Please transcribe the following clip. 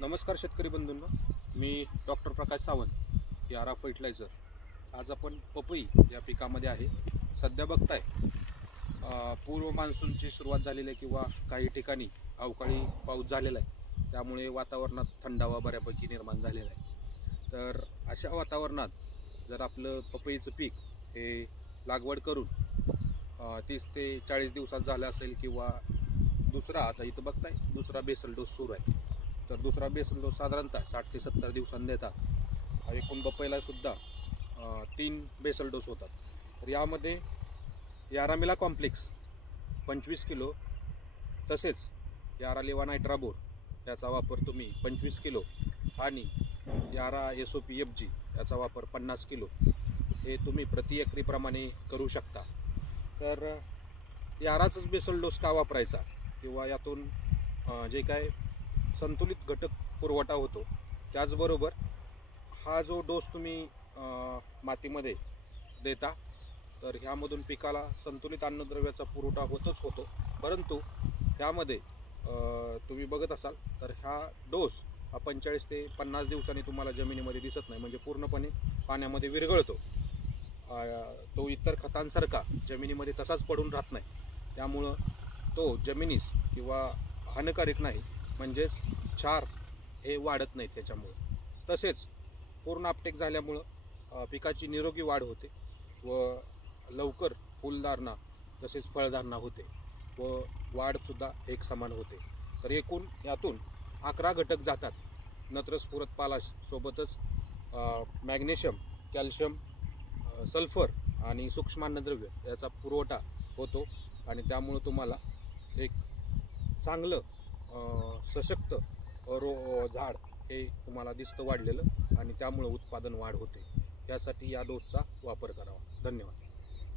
नमस्कार शेतकरी बंधूंनो, मी डॉक्टर प्रकाश सावंत, यारा फर्टिलायझर. आज आपण पपई या पिकामध्ये आहे. सध्या बघताय पूर्व मान्सूनची सुरुवात झालेली आहे किंवा काही ठिकाणी अवकाळी पाऊस झालेला आहे. त्यामुळे वातावरणात थंडावा बऱ्यापैकी निर्माण झालेला आहे. तर अशा वातावरणात जर आपलं पपईचं पीक हे लागवड करून 30 ते 40 दिवसात झालं असेल किंवा दुसरा, आता इथं बघताय दुसरा बेसल डोस सुरू आहे, तर दुसरा बेसल डोस साधारणतः 60 ते 70 दिवसांनी देतात. एकूण पपईला सुद्धा 3 बेसल डोस होतात. तर यामध्ये यारामिला कॉम्प्लेक्स 25 किलो, तसेच यारा लेवा नायट्राबोर याचा वापर तुम्ही 25 किलो आणि यारा SOP-FG याचा वापर 50 किलो हे तुम्ही प्रति एकरीप्रमाणे करू शकता. तर याराचाच बेसल डोस का वापरायचा किंवा यातून जे काय संतुलित घटक पुरवठा होतो, त्याचबरोबर हा जो डोस तुम्ही मातीमध्ये देता, तर ह्यामधून पिकाला संतुलित अन्नद्रव्याचा पुरवठा होतच होतो. परंतु ह्यामध्ये तुम्ही बघत असाल तर हा डोस 45 ते 50 दिवसांनी तुम्हाला जमिनीमध्ये दिसत नाही, म्हणजे पूर्णपणे पाण्यामध्ये विरघळतो. तो इतर खतांसारखा जमिनीमध्ये तसाच पडून राहत नाही. त्यामुळं तो जमिनीस किंवा हानिकारक नाही, म्हणजेच क्षार हे वाढत नाहीत त्याच्यामुळं. तसेच पूर्ण आपटेक झाल्यामुळं पिकाची निरोगी वाढ होते व लवकर फुलधारणा तसेच फळधारणा होते व वाढसुद्धा एक समान होते. तर एकूण यातून 11 घटक जातात. नत्रस्फुरत पालाश सोबतच मॅग्नेशियम, कॅल्शियम, सल्फर आणि सूक्ष्म अन्नद्रव्य याचा पुरवठा होतो आणि त्यामुळं तुम्हाला एक चांगलं सशक्त झाड हे तुम्हाला दिसतं वाढलेलं आणि त्यामुळं उत्पादन वाढ होते. यासाठी या डोसचा वापर करावा. धन्यवाद.